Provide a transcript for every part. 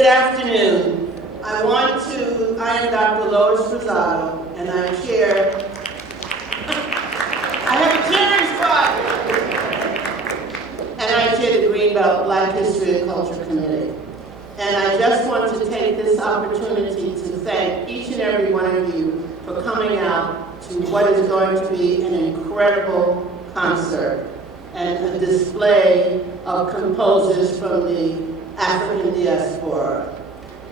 Good afternoon. I am Dr. Lois Rosado, and I have a cheering squad, and I chair the Greenbelt Black History and Culture Committee. And I just want to take this opportunity to thank each and every one of you for coming out to what is going to be an incredible concert and a display of composers from the African Diaspora.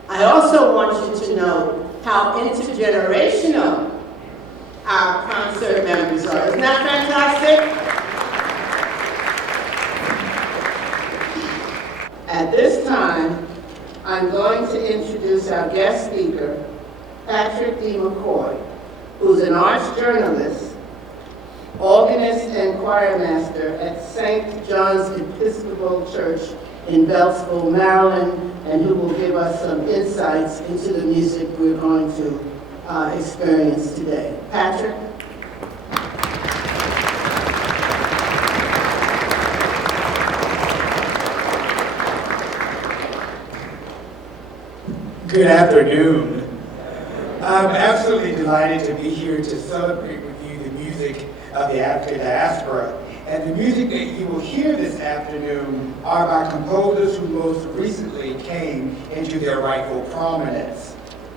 I also want you to know how intergenerational our concert members are. Isn't that fantastic? At this time, I'm going to introduce our guest speaker, Patrick D. McCoy, who's an arts journalist, organist and choir master at St. John's Episcopal Church in Beltsville, Maryland, and who will give us some insights into the music we're going to experience today. Patrick? Good afternoon. I'm absolutely delighted to be here to celebrate with you the music of the African Diaspora. And the music that you will hear this afternoon are by composers who most recently came into their rightful prominence.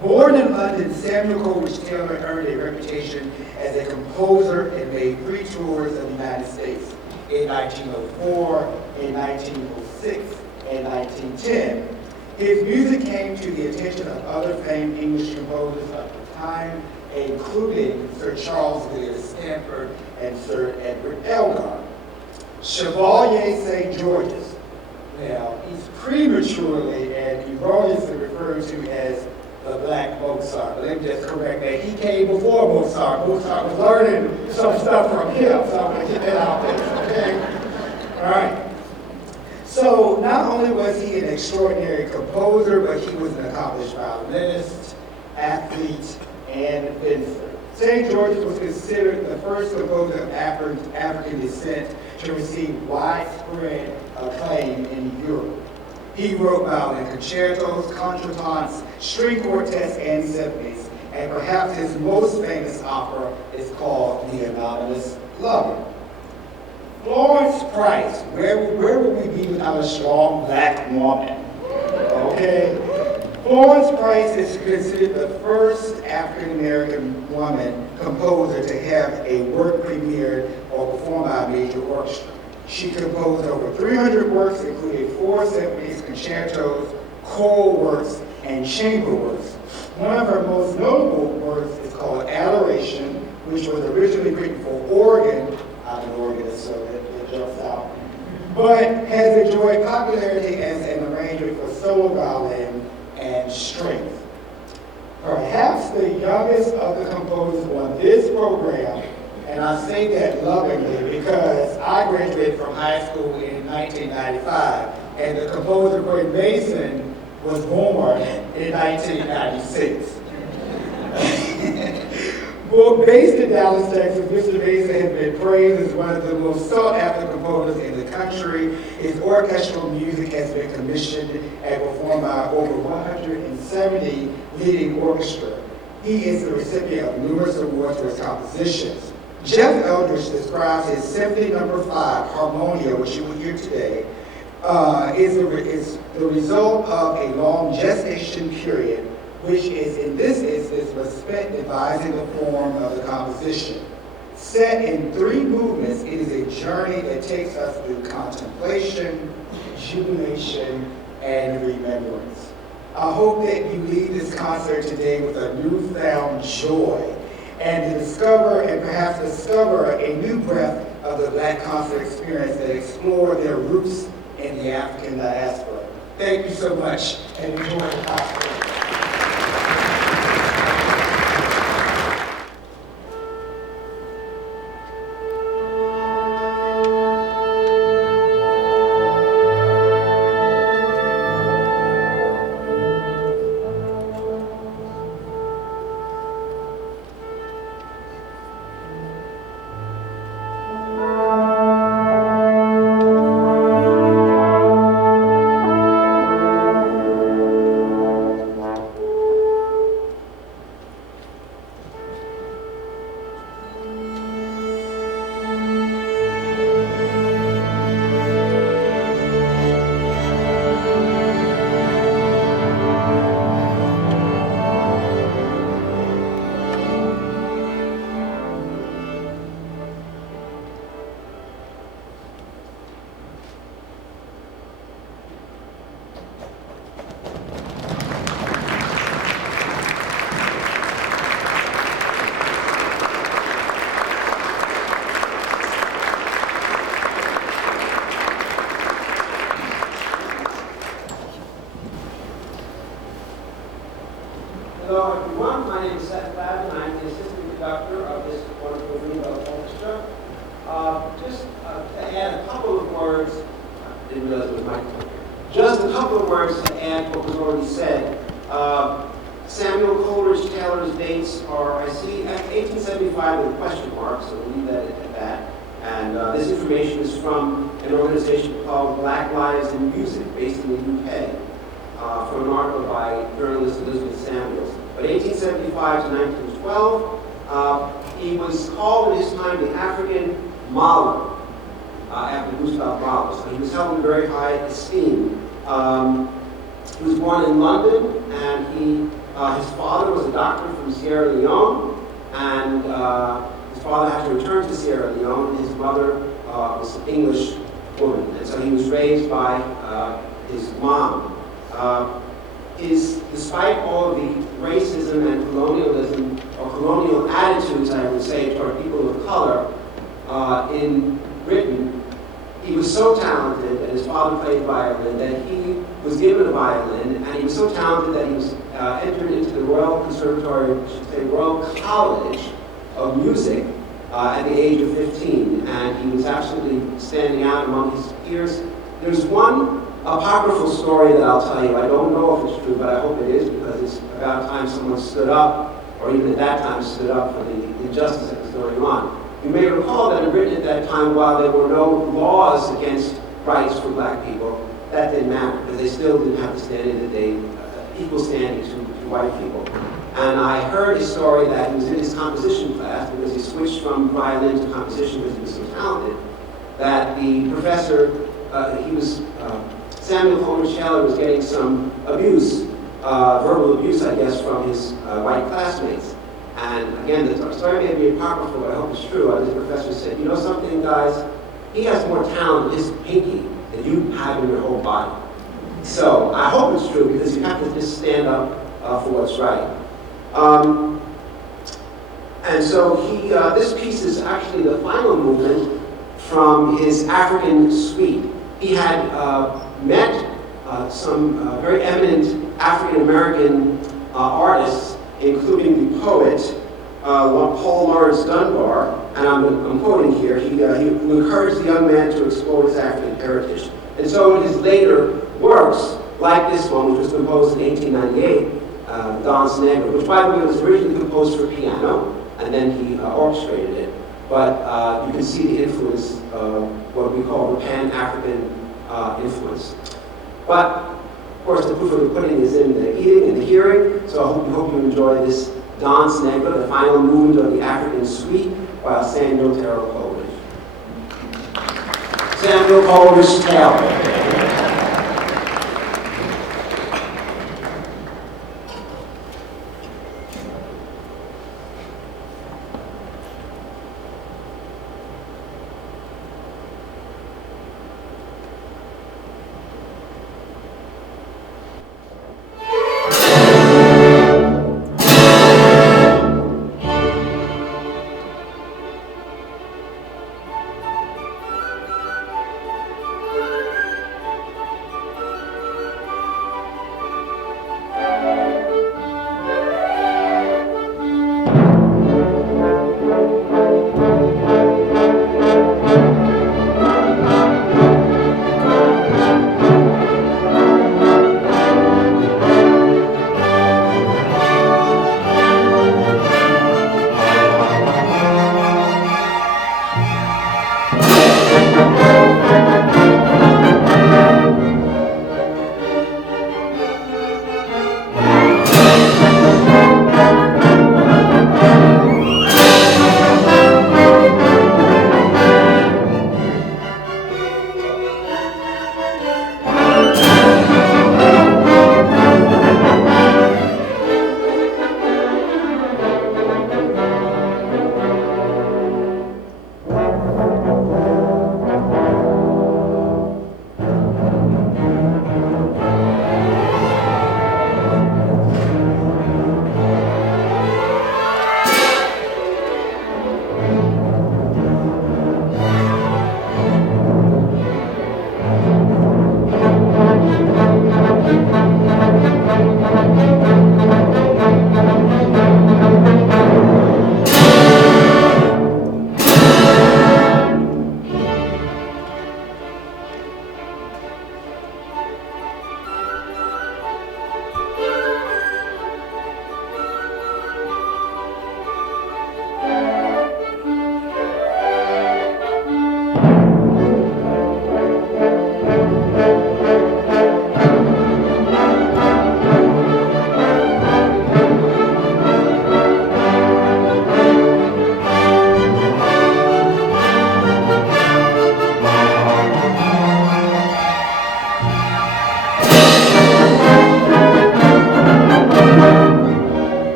Born in London, Samuel Coleridge Taylor earned a reputation as a composer and made 3 tours of the United States in 1904, in 1906, and 1910. His music came to the attention of other famed English composers of the time, including Sir Charles Villiers Stanford and Sir Edward Elgar. Chevalier St. George's, now he's prematurely and erroneously referred to as the Black Mozart. Let me just correct that. He came before Mozart. Mozart was learning some stuff from him, so I'm going to get that out there, okay? All right. So not only was he an extraordinary composer, but he was an accomplished violinist, athlete, and fencer. St. George's was considered the first composer of African descent to receive widespread acclaim in Europe. He wrote violin concertos, contrapunts, string quartets, and symphonies, and perhaps his most famous opera is called The Anonymous Lover. Florence Price, where would we be without a strong Black woman? Okay? Florence Price is considered the first African-American woman composer to have a work premiered or performed by a major orchestra. She composed over 300 works, including 4 symphonies, concertos, choral works, and chamber works. One of her most notable works is called Adoration, which was originally written for organ. I'm an organist, so it jumps out. But has enjoyed popularity as an arrangement for solo violin and strings. Perhaps the youngest of the composers on this program, and I say that lovingly because I graduated from high school in 1995, and the composer Greg Mason was born in 1996. Well, based in Dallas, Texas, Mr. Mason has been praised as one of the most sought-after composers in the country. His orchestral music has been commissioned and performed by over 170 leading orchestra. He is the recipient of numerous awards for his compositions. Jeff Eldridge describes his Symphony No. 5, Harmonia, which you will hear today, is the result of a long gestation period, which is, in this instance, was spent devising the form of the composition. Set in 3 movements, it is a journey that takes us through contemplation, jubilation, and remembrance. I hope that you leave this concert today with a newfound joy and perhaps discover a new breadth of the Black concert experience that explore their roots in the African diaspora. Thank you so much, and enjoy the concert. words. I didn't realize it was Michael. Just a couple of words to add to what was already said. Samuel Coleridge Taylor's dates are, I see, 1875 with a question mark, so we'll leave that at that. And this information is from an organization called Black Lives in Music, based in the UK, from an article by journalist Elizabeth Samuels. But 1875 to 1912, he was called in his time the African Mahler, after Gustav Mahler. So he was held in very high esteem. He was born in London, and his father was a doctor from Sierra Leone, and his father had to return to Sierra Leone, and his mother was an English woman, and so he was raised by his mom. Despite all of the racism and colonialism, or colonial attitudes, I would say, toward people of color in Britain, he was so talented, and his father played violin, that he was given a violin, and he was so talented that he was entered into the Royal Conservatory, I should say Royal College of Music at the age of 15, and he was absolutely standing out among his peers. There's one apocryphal story that I'll tell you. I don't know if it's true, but I hope it is, because it's about time someone stood up, or even at that time stood up for the injustice that was going on. You may recall that in Britain at that time, while there were no laws against rights for black people, that didn't matter, because they still didn't have the standing that they, equal standing to white people. And I heard his story that he was in his composition class, because he switched from violin to composition because he was so talented, that the professor, Samuel Coleridge Taylor was getting some abuse, verbal abuse, I guess, from his white classmates. And again, the story may be apocryphal, but I hope it's true. The professor said, you know something, guys? He has more talent with his pinky than you have in your whole body. So I hope it's true, because you have to just stand up for what's right. And so this piece is actually the final movement from his African suite. He had met some very eminent African-American artists, including the poet Paul Lawrence Dunbar, and I'm quoting here, he encouraged the young man to explore his African heritage. And so in his later works, like this one, which was composed in 1898, Danse Negro, which by the way was originally composed for piano, and then he orchestrated it. But you can see the influence of what we call the Pan-African influence. But, of course, the proof of the pudding is in the eating and the hearing, so I hope you enjoy this Danse Negro, the final movement of the African Suite by Samuel Taylor Coleridge. Samuel Coleridge Taylor.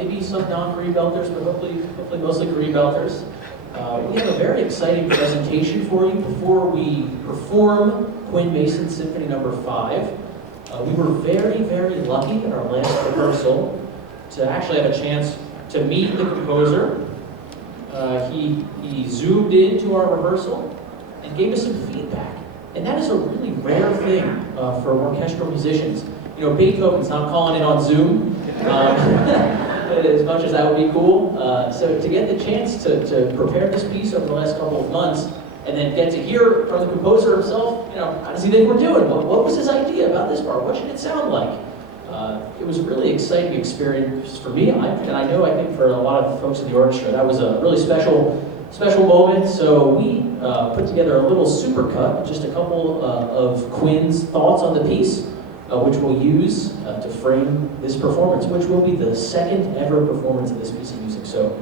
maybe some non-Greenbelters, but hopefully mostly Greenbelters. We have a very exciting presentation for you before we perform Quinn Mason Symphony No. 5. We were very, very lucky in our last rehearsal to actually have a chance to meet the composer. He zoomed into our rehearsal and gave us some feedback. And that is a really rare thing for orchestral musicians. You know, Beethoven's not calling in on Zoom, as much as that would be cool. So to get the chance to prepare this piece over the last couple of months, and then get to hear from the composer himself, you know, how does he think we're doing? What was his idea about this part? What should it sound like? It was a really exciting experience for me, and I know I think for a lot of folks in the orchestra, that was a really special moment. So we put together a little supercut, just a couple of Quinn's thoughts on the piece, which we'll use to frame this performance, which will be the second ever performance of this piece of music. So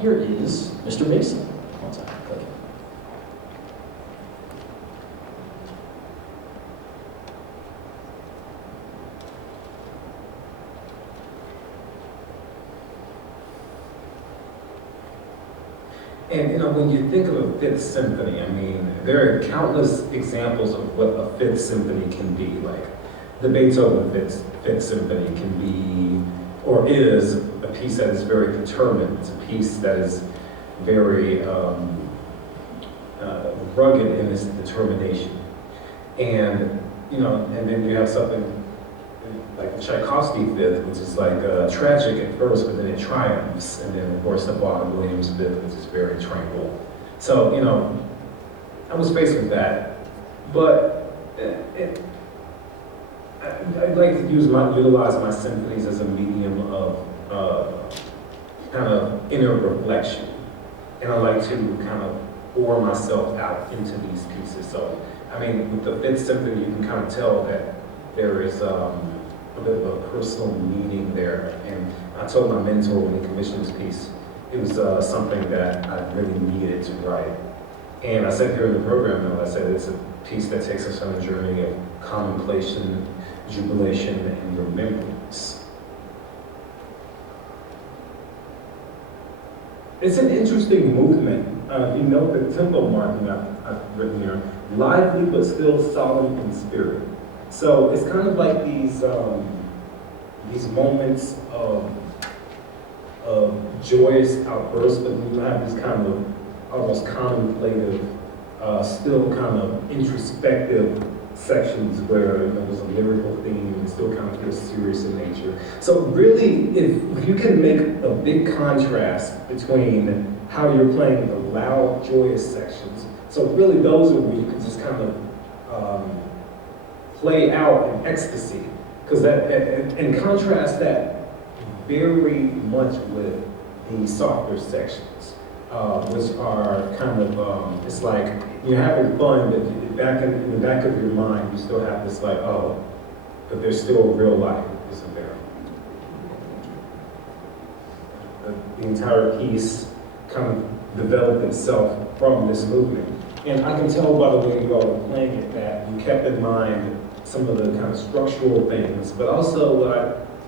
here is Mr. Mason. One time, click. And you know, when you think of a Fifth Symphony, I mean, there are countless examples of what a Fifth Symphony can be. Like the Beethoven Fifth Symphony can be, or is, a piece that is very determined. It's a piece that is very rugged in its determination. And you know, and then you have something like the Tchaikovsky Fifth, which is like tragic at first, but then it triumphs. And then, of course, the Vaughan-Williams Fifth, which is very tranquil. So, you know, I was faced with that. But I'd like to utilize my symphonies as a medium of kind of inner reflection. And I like to kind of pour myself out into these pieces. So, I mean, with the Fifth Symphony, you can kind of tell that there is a bit of a personal meaning there. And I told my mentor when he commissioned this piece, it was something that I really needed to write. And I said during the program, though, I said it's a piece that takes us on a journey of contemplation, jubilation, and remembrance. It's an interesting movement. You know the tempo marking I've written here, lively but still solemn in spirit. So it's kind of like these moments of joyous outbursts, but you have this kind of almost contemplative, still kind of introspective sections where there's a lyrical theme and still kind of feels serious in nature. So really, if you can make a big contrast between how you're playing the loud, joyous sections, so really those are where you can just kind of play out in ecstasy, because that and contrast that very much with the softer sections, which are kind of it's like you're having fun, but in the back of your mind, you still have this like, oh, but there's still real life, isn't there? The entire piece kind of developed itself from this movement. And I can tell by the way you all were playing it that you kept in mind some of the kind of structural things, but also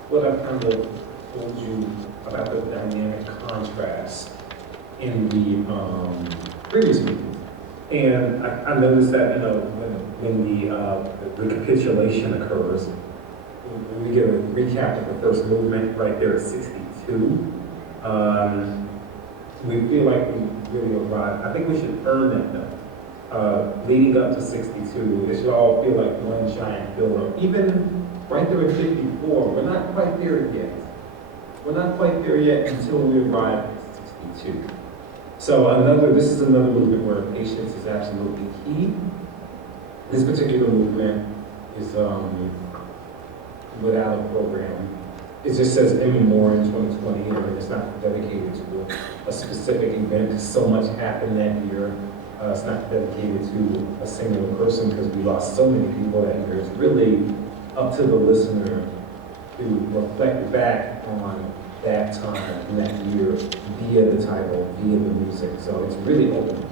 what I kind of told you about the dynamic contrast in the previous meeting. And I noticed that, you know, when the recapitulation occurs, when we get a recap of the first movement right there at 62, we feel like we really arrived. I think we should earn that though. Leading up to 62, it should all feel like one giant build-up. Even right there at 54, we're not quite there yet. We're not quite there yet until we arrive at 62. So this is another movement where patience is absolutely key. This particular movement is without a program. It just says Emmy Moore in 2020, and it's not dedicated to a specific event because so much happened that year. It's not dedicated to a single person because we lost so many people that year. It's really up to the listener to reflect back on that time in that year via the title, via the music. So it's really open.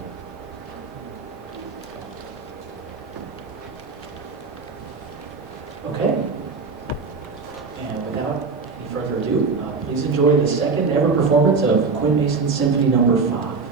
Okay. And without any further ado, please enjoy the performance of Quinn Mason Symphony No. 5.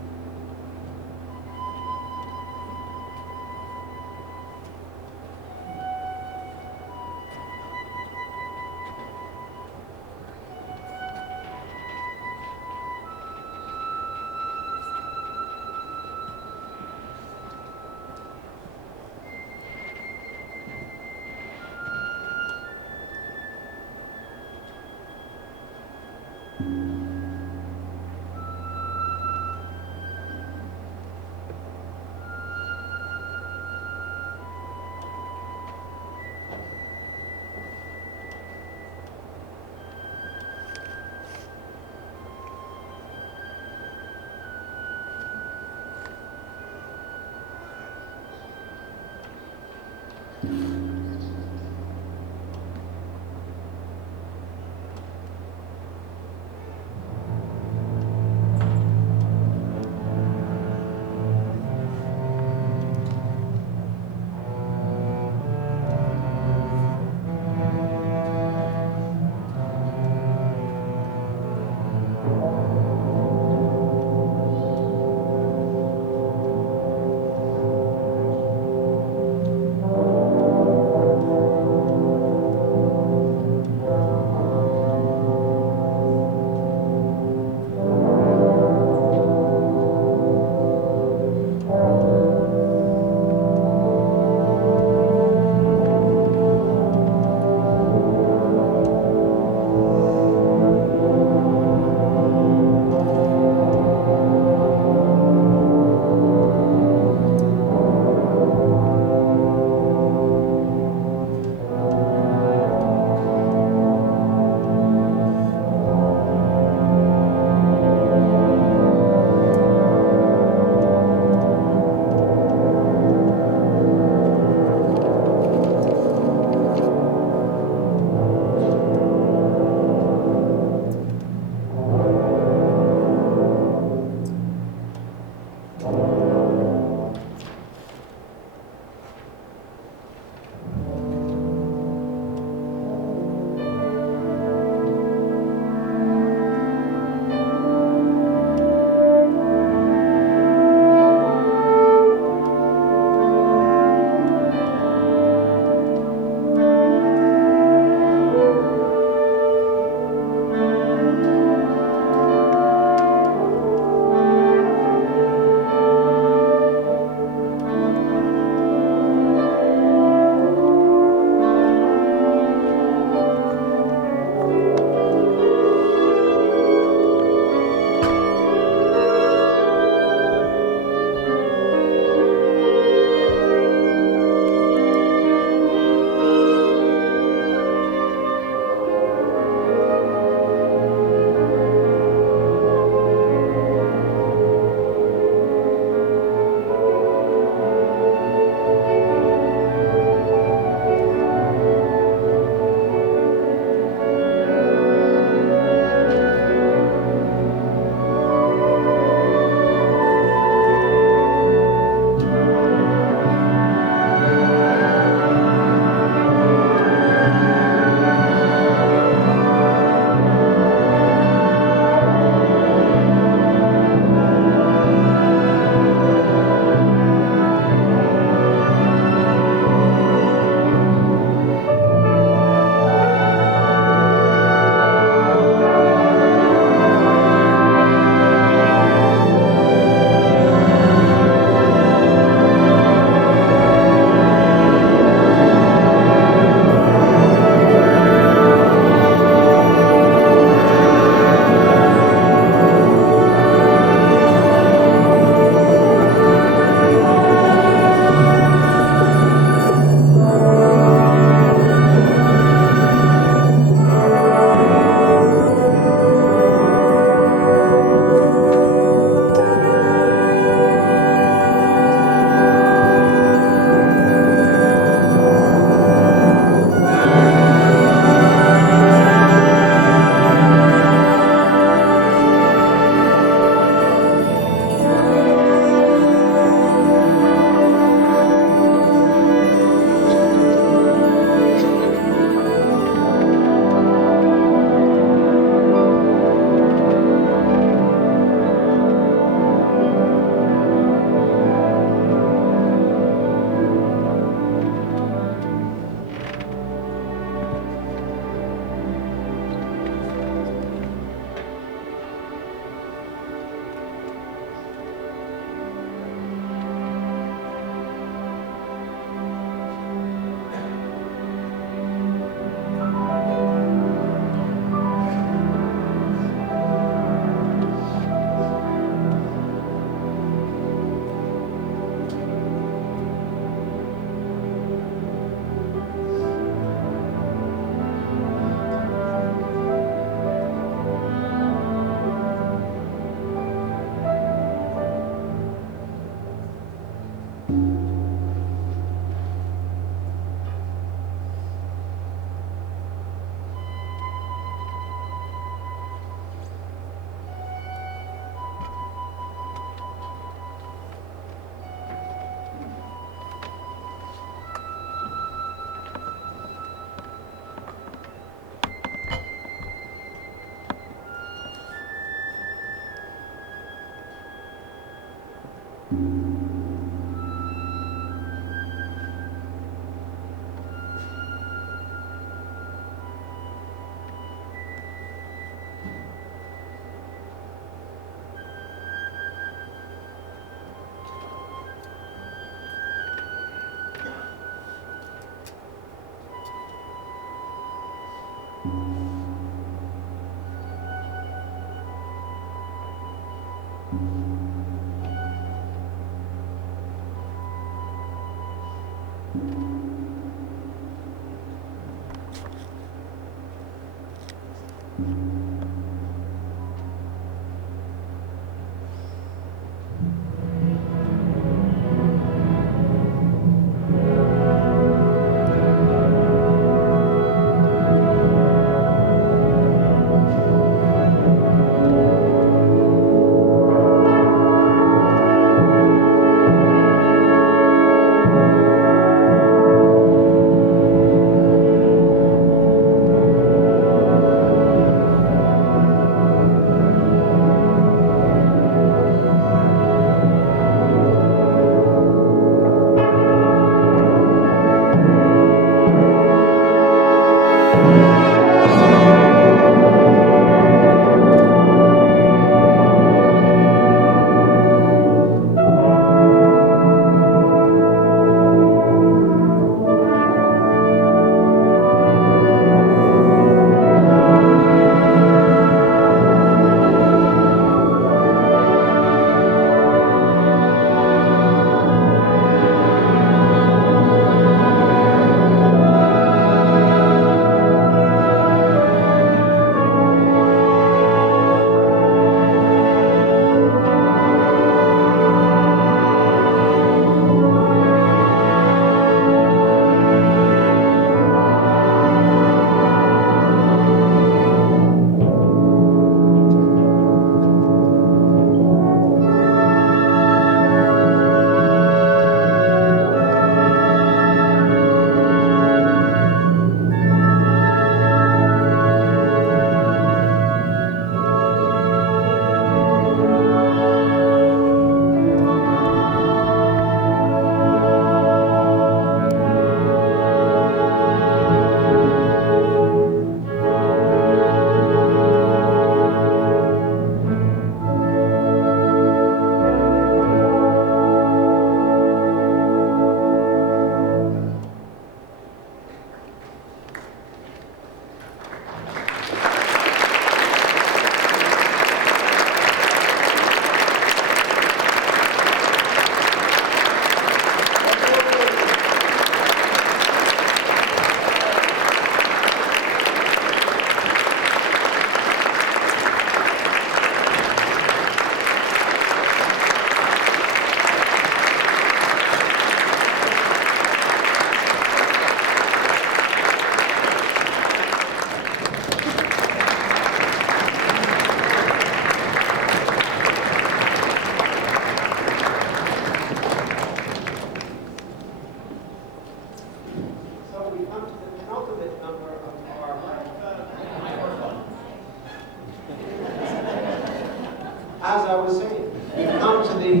as I was saying, we've come to the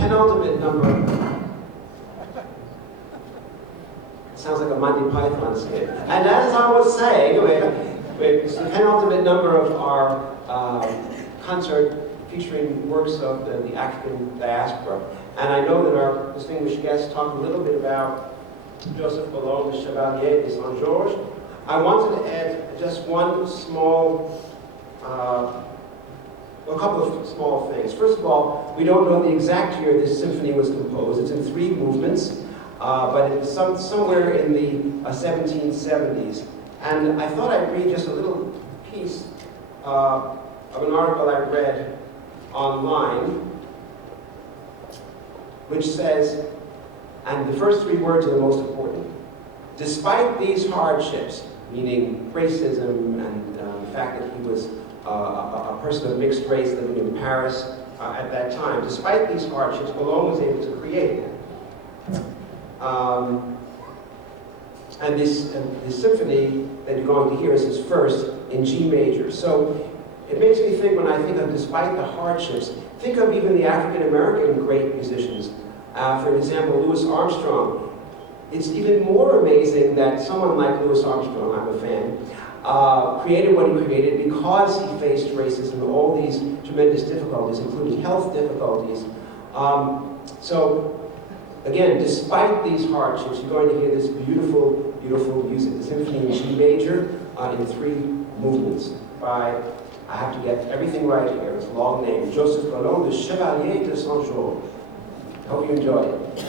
penultimate number. Sounds like a Monty Python skit. And as I was saying, it's the penultimate number of our concert featuring works of the African diaspora. And I know that our distinguished guests talked a little bit about Joseph Ballot, the Chevalier de Saint-Georges. I wanted to add just one small, a couple of small things. First of all, we don't know the exact year this symphony was composed. It's in 3 movements, but it's somewhere in the 1770s. And I thought I'd read just a little piece of an article I read online, which says, and the first 3 words are the most important: despite these hardships, meaning racism and the fact that he was a person of mixed race living in Paris at that time, despite these hardships, Ballot was able to create it. And this symphony that you're going to hear is his first in G major. So It makes me think, when I think of despite the hardships, think of even the African American great musicians. For example, Louis Armstrong. It's even more amazing that someone like Louis Armstrong, I'm a fan, created what he created because he faced racism and all these tremendous difficulties, including health difficulties. So, again, despite these hardships, you're going to hear this beautiful, beautiful music, the symphony in G major in 3 movements by, I have to get everything right here, it's a long name, Joseph Colon de Chevalier de Saint-Georges. Hope you enjoy it.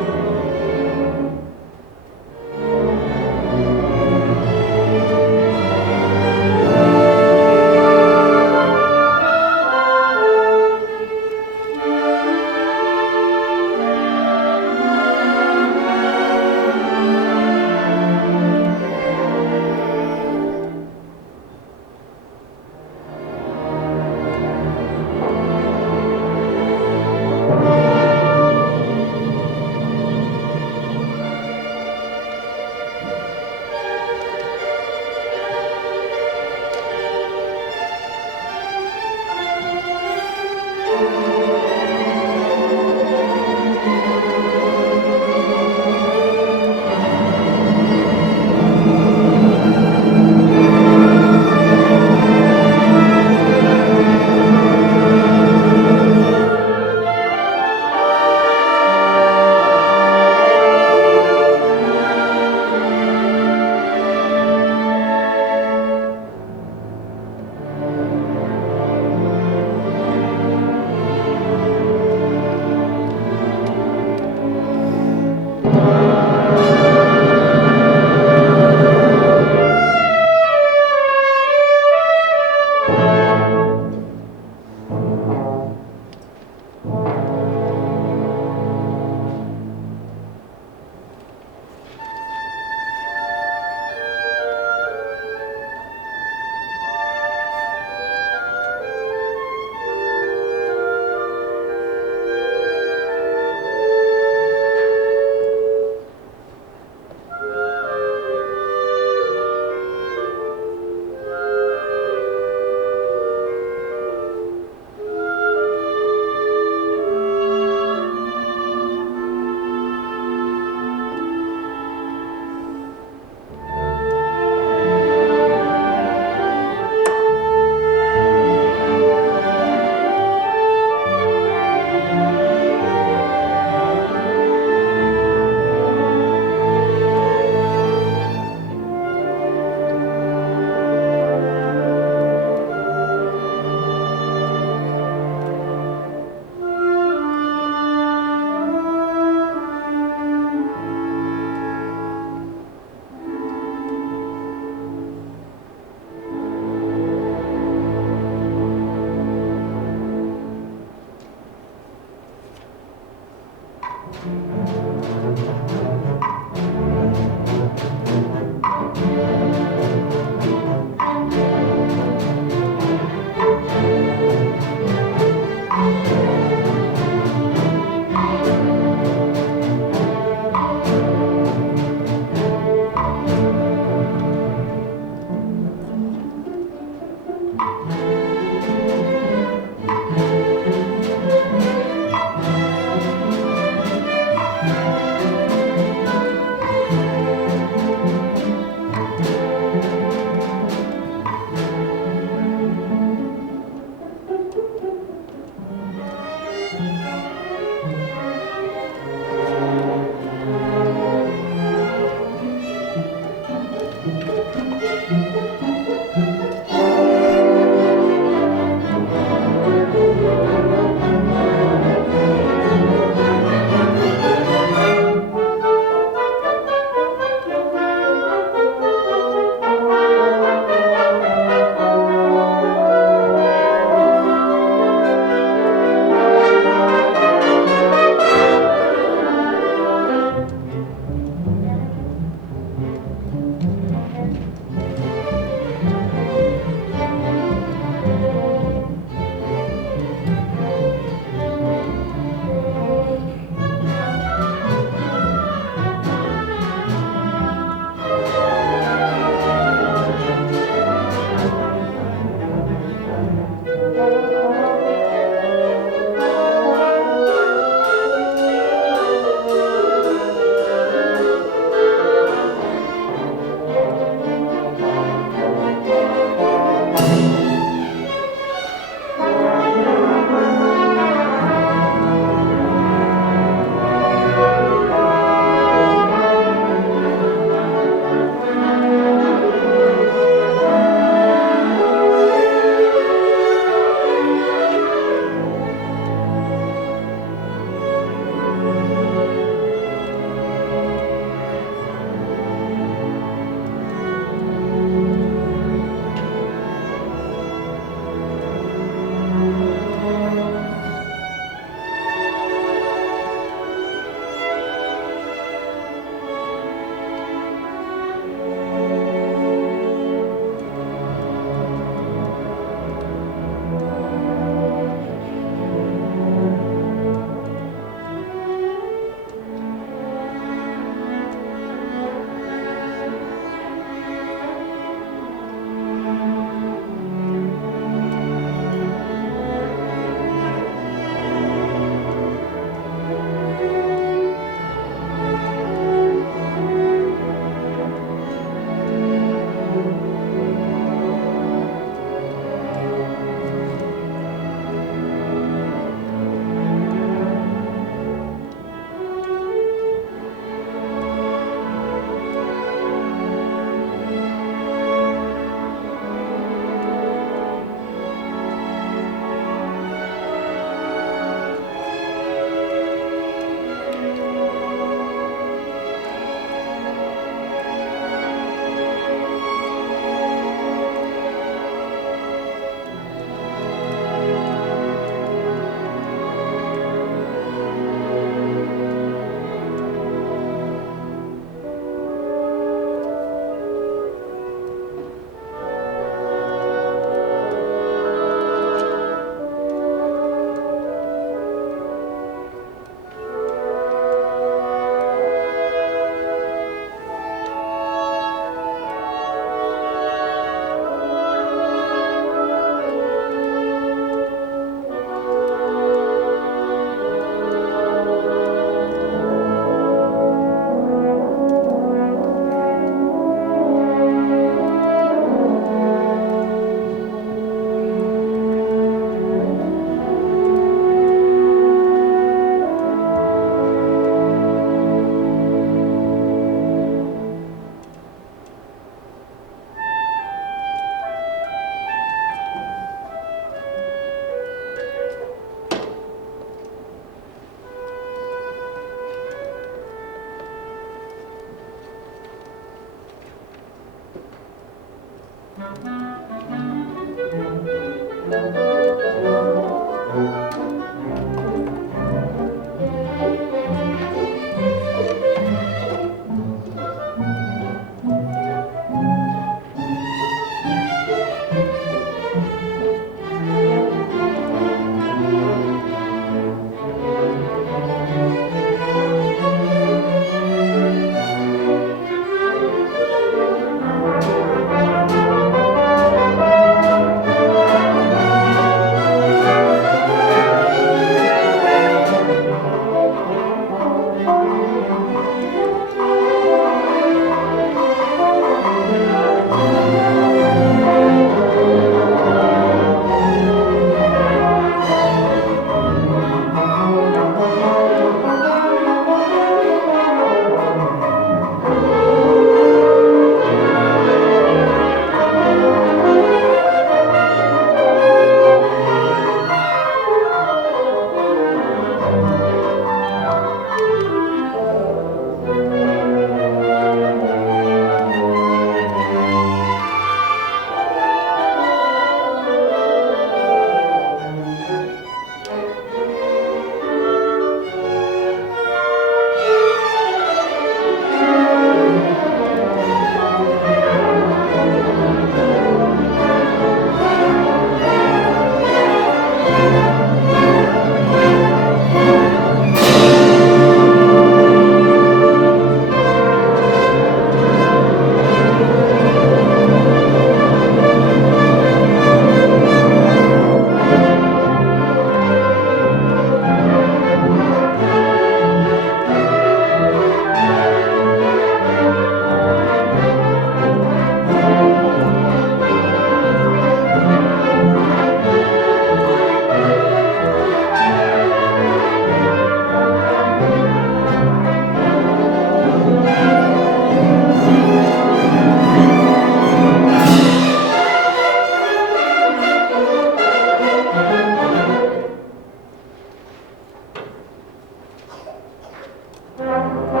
Thank